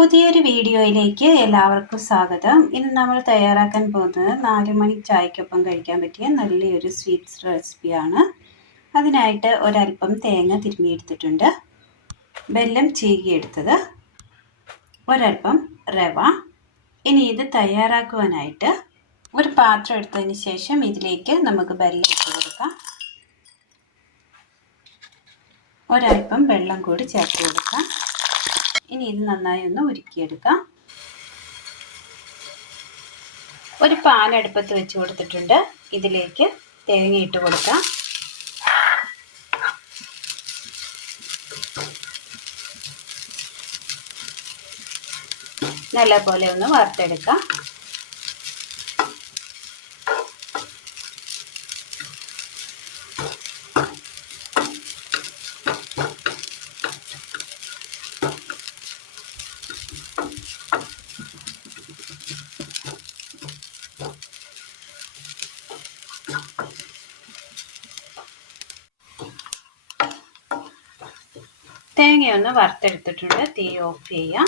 പുതിയൊരു വീഡിയോയിലേക്ക് എല്ലാവർക്കും സ്വാഗതം. ഇന്ന് നമ്മൾ തയ്യാറാക്കാൻ പോകുന്നത് 4 മണി ചായക്കൊപ്പം കഴിക്കാൻ പറ്റിയ നല്ലൊരു സ്വീറ്റ്സ് റെസിപ്പിയാണ്. അതിനായിട്ട് ഒരല്പം തേങ്ങ തിരുമ്മിയെടുത്തിട്ടുണ്ട്, വെല്ലം ചീകിയെടുത്തത്, ഒരല്പം റവ. ഇനി ഇത് തയ്യാറാക്കുവാനായിട്ട് ഒരു പാത്രം എടുത്തതിന് ശേഷം ഇതിലേക്ക് നമുക്ക് വെല്ലം ഇട്ട് കൊടുക്കാം. ഒരല്പം വെള്ളം കൂടി ചേർത്ത് കൊടുക്കാം. ഇനി ഇത് നന്നായി ഒന്ന് ഉരുക്കിയെടുക്കാം. ഒരു പാൻ അടുപ്പത്ത് വെച്ച് കൊടുത്തിട്ടുണ്ട്. ഇതിലേക്ക് തേങ്ങ ഇട്ട് കൊടുക്കാം. നല്ലപോലെ ഒന്ന് വറുത്തെടുക്കാം. തേങ്ങയൊന്ന് വറുത്തെടുത്തിട്ടുണ്ട്. തീ ഓഫ് ചെയ്യാം.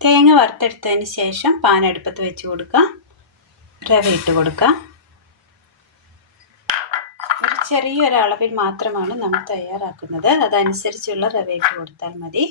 തേങ്ങ വറുത്തെടുത്തതിന് ശേഷം പാൻ അടുപ്പത്ത് വെച്ച് കൊടുക്കാം. റവ ഇട്ട് കൊടുക്കാം. ഒരു ചെറിയൊരളവിൽ മാത്രമാണ് നമ്മൾ തയ്യാറാക്കുന്നത്, അതനുസരിച്ചുള്ള റവ ഇട്ട് കൊടുത്താൽ മതി.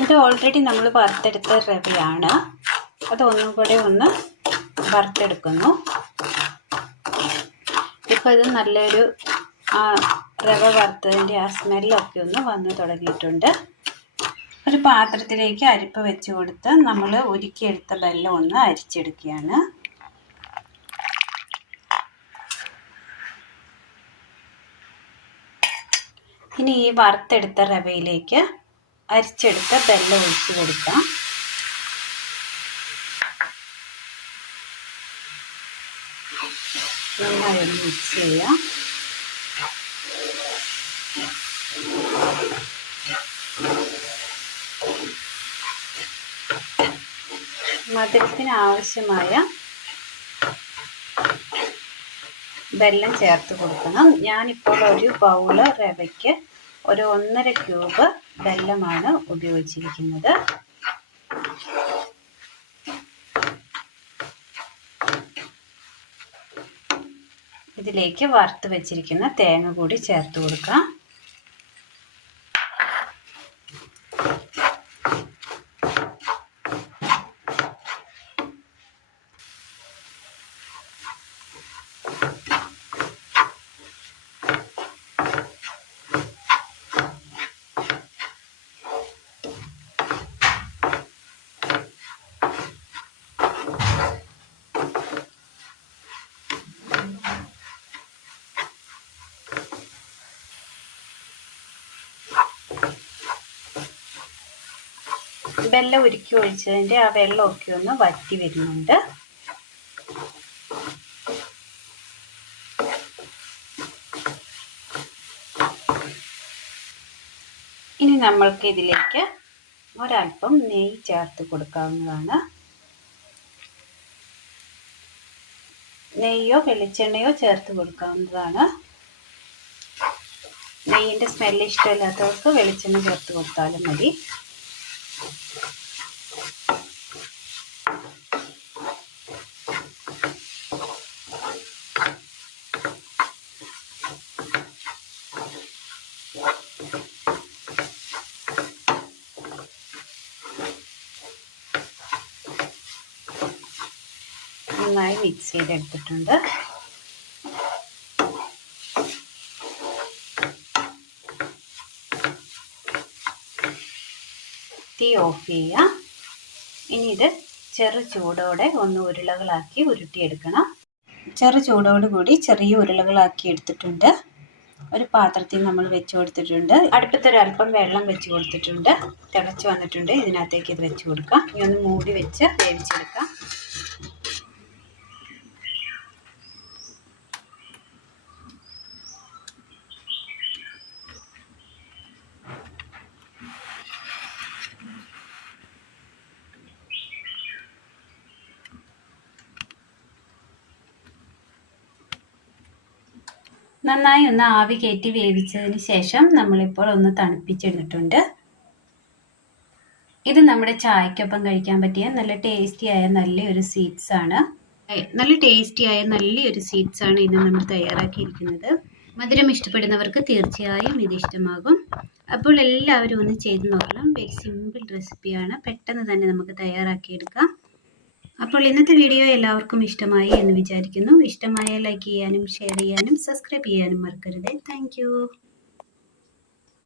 ഇത് ഓൾറെഡി നമ്മൾ വറുത്തെടുത്ത റവയാണ്. അതൊന്നും കൂടെ ഒന്ന് വറുത്തെടുക്കുന്നു. ഇപ്പോൾ ഇത് നല്ലൊരു റവ വറുത്തതിൻ്റെ ആ സ്മെല്ലൊക്കെ ഒന്ന് വന്ന് തുടങ്ങിയിട്ടുണ്ട്. ഒരു പാത്രത്തിലേക്ക് അരിപ്പ് വെച്ച് കൊടുത്ത് നമ്മൾ ഉരുക്കിയെടുത്ത വെല്ലം ഒന്ന് അരിച്ചെടുക്കുകയാണ്. ഇനി ഈ വറുത്തെടുത്ത റവയിലേക്ക് അരിച്ചെടുത്ത വെല്ലം ഒഴിച്ച് കൊടുക്കാം. നന്നായി ഒന്ന് മിക്സ് ചെയ്യാം. മധുരത്തിന് ആവശ്യമായ വെല്ലം ചേർത്ത് കൊടുക്കണം. ഞാനിപ്പോൾ ഒരു ബൗള് റവയ്ക്ക് ഒരു 1.5 ക്യൂബ് വെല്ലമാണ് ഉപയോഗിച്ചിരിക്കുന്നത്. ഇതിലേക്ക് വറുത്ത് വെച്ചിരിക്കുന്ന തേങ്ങ കൂടി ചേർത്ത് കൊടുക്കാം. വെല്ലം ഉരുക്കി ഒഴിച്ചതിൻ്റെ ആ വെള്ളമൊക്കെ ഒന്ന് വറ്റി വരുന്നുണ്ട്. ഇനി നമ്മൾക്ക് ഇതിലേക്ക് ഒരല്പം നെയ്യ് ചേർത്ത് കൊടുക്കാവുന്നതാണ്. നെയ്യോ വെളിച്ചെണ്ണയോ ചേർത്ത് കൊടുക്കാവുന്നതാണ്. നെയ്യിൻ്റെ സ്മെല്ല് ഇഷ്ടമില്ലാത്തവർക്ക് വെളിച്ചെണ്ണ ചേർത്ത് കൊടുത്താലും മതി. നന്നായി മിക്സ് ചെയ്തെടുത്തിട്ടുണ്ട്. തീ ഓഫ് ചെയ്യുക. ഇനി ഇത് ചെറു ചൂടോടെ ഒന്ന് ഉരുളകളാക്കി ഉരുട്ടിയെടുക്കണം. ചെറു ചൂടോടുകൂടി ചെറിയ ഉരുളകളാക്കി എടുത്തിട്ടുണ്ട്. ഒരു പാത്രത്തിൽ നമ്മൾ വെച്ച് കൊടുത്തിട്ടുണ്ട്. അടുപ്പത്തൊരല്പം വെള്ളം വെച്ച് കൊടുത്തിട്ടുണ്ട്. തിളച്ച് വന്നിട്ടുണ്ട്. ഇതിനകത്തേക്ക് ഇത് വെച്ച് കൊടുക്കാം. ഇനി ഒന്ന് മൂടി വെച്ച് വേവിച്ചെടുക്കാം. നന്നായി ഒന്ന് ആവി കയറ്റി വേവിച്ചതിന് ശേഷം നമ്മളിപ്പോൾ ഒന്ന് തണുപ്പിച്ചെടുത്തിട്ടുണ്ട്. ഇത് നമ്മുടെ ചായക്കൊപ്പം കഴിക്കാൻ പറ്റിയ നല്ല ടേസ്റ്റിയായ നല്ലൊരു സ്വീറ്റ്സ് ആണ്. ഇന്ന് നമ്മൾ തയ്യാറാക്കിയിരിക്കുന്നത്. മധുരം ഇഷ്ടപ്പെടുന്നവർക്ക് തീർച്ചയായും ഇത് ഇഷ്ടമാകും. അപ്പോൾ എല്ലാവരും ഒന്ന് ചെയ്ത് നോക്കണം. വെരി സിമ്പിൾ റെസിപ്പിയാണ്, പെട്ടെന്ന് തന്നെ നമുക്ക് തയ്യാറാക്കിയെടുക്കാം. അപ്പോൾ ഇന്നത്തെ വീഡിയോ എല്ലാവർക്കും ഇഷ്ടമായി എന്ന് വിചാരിക്കുന്നു. ഇഷ്ടമായാൽ ലൈക്ക് ചെയ്യാനും ഷെയർ ചെയ്യാനും സബ്സ്ക്രൈബ് ചെയ്യാനും മറക്കരുത്. താങ്ക്